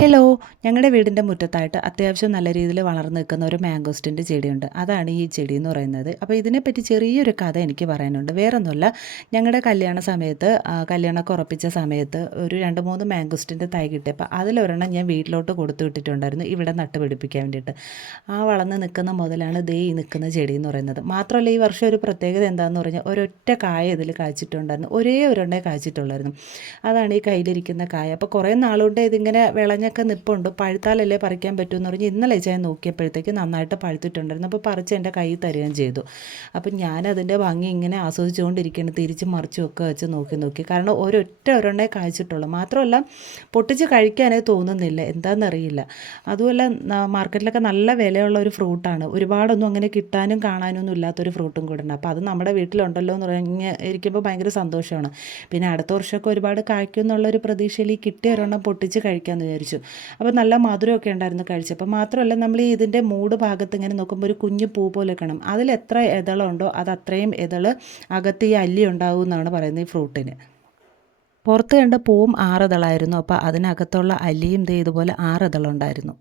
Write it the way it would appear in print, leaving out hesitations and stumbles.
Hello, ഞങ്ങളുടെ വീടിൻ്റെ മുറ്റത്തായിട്ട് അത്യാവശ്യം നല്ല രീതിയിൽ വളർന്നു നിൽക്കുന്ന ഒരു മാംഗോസ്റ്റിൻ്റെ ചെടിയുണ്ട്. അതാണ് ഈ ചെടി എന്ന് പറയുന്നത്. അപ്പോൾ ഇതിനെപ്പറ്റി ചെറിയൊരു കഥ എനിക്ക് പറയാനുണ്ട്. വേറൊന്നുമല്ല, ഞങ്ങളുടെ കല്യാണ സമയത്ത് കല്യാണമൊക്കെ ഉറപ്പിച്ച സമയത്ത് ഒരു 2-3 മാംഗോസ്റ്റിൻ്റെ തൈ കിട്ടിയപ്പോൾ അതിലൊരെണ്ണം ഞാൻ വീട്ടിലോട്ട് കൊടുത്തു വിട്ടിട്ടുണ്ടായിരുന്നു ഇവിടെ നട്ടുപിടിപ്പിക്കാൻ വേണ്ടിയിട്ട്. ആ വളർന്ന് നിൽക്കുന്ന മുതലാണ് ദേ ഈ നിൽക്കുന്ന ചെടി എന്ന് പറയുന്നത്. മാത്രമല്ല ഈ വർഷം ഒരു പ്രത്യേകത എന്താണെന്ന് പറഞ്ഞാൽ ഒരൊറ്റ കായ ഇതിൽ കായ്ച്ചിട്ടുണ്ടായിരുന്നു. ഒരേ ഒരെണ്ണേ കായ്ച്ചിട്ടുള്ളായിരുന്നു. അതാണ് ഈ കയ്യിലിരിക്കുന്ന കായ. അപ്പോൾ കുറേ നാളുകൊണ്ട് ഇതിങ്ങനെ വിളഞ്ഞൊക്കെ നിൽപ്പുണ്ട്. പഴുത്താലല്ലേ പറിക്കാൻ പറ്റുമെന്ന് പറഞ്ഞ് ഇന്നലെ ഞാൻ നോക്കിയപ്പോഴത്തേക്ക് നന്നായിട്ട് പഴുത്തിട്ടുണ്ടായിരുന്നു. അപ്പോൾ പറിച്ച് എൻ്റെ കയ്യിൽ തരികയും ചെയ്തു. അപ്പം ഞാനതിൻ്റെ ഭംഗി ഇങ്ങനെ ആസ്വദിച്ചുകൊണ്ടിരിക്കുകയാണ്. തിരിച്ചും മറിച്ചും ഒക്കെ വെച്ച് നോക്കി. കാരണം ഒരെണ്ണേ കായ്ച്ചിട്ടുള്ളൂ. മാത്രമല്ല പൊട്ടിച്ച് കഴിക്കാനേ തോന്നുന്നില്ല. എന്താണെന്നറിയില്ല. അതുമല്ല മാർക്കറ്റിലൊക്കെ നല്ല വിലയുള്ള ഒരു ഫ്രൂട്ടാണ്. ഒരുപാടൊന്നും അങ്ങനെ കിട്ടാനും കാണാനൊന്നും ഇല്ലാത്തൊരു ഫ്രൂട്ടും കൂടെ ഉണ്ട്. അപ്പോൾ അത് നമ്മുടെ വീട്ടിലുണ്ടല്ലോ എന്ന് പറഞ്ഞ് ഇരിക്കുമ്പോൾ ഭയങ്കര സന്തോഷമാണ്. പിന്നെ അടുത്ത വർഷമൊക്കെ ഒരുപാട് കായ്ക്കും എന്നുള്ളൊരു പ്രതീക്ഷയിൽ ഈ കിട്ടിയ ഒരെണ്ണം പൊട്ടിച്ച് കഴിക്കാമെന്ന് വിചാരിച്ചു. അപ്പോൾ നല്ല മധുരമൊക്കെ ഉണ്ടായിരുന്നു കഴിച്ചപ്പോൾ. മാത്രമല്ല നമ്മൾ ഈ ഇതിൻ്റെ മൂട് ഭാഗത്ത് ഇങ്ങനെ നോക്കുമ്പോൾ ഒരു കുഞ്ഞു പൂ പോലെ കാണും. അതിൽ എത്ര ഇതളുണ്ടോ അത് അത്രയും ഇതൾ അകത്ത് ഈ അല്ലി ഉണ്ടാവും എന്നാണ് പറയുന്നത് ഈ ഫ്രൂട്ടിന്. പുറത്ത് കണ്ട പൂവും 6 ഇതളായിരുന്നു. അപ്പോൾ അതിനകത്തുള്ള അല്ലിയും ദേ ഇതുപോലെ 6 ഇതളുണ്ടായിരുന്നു.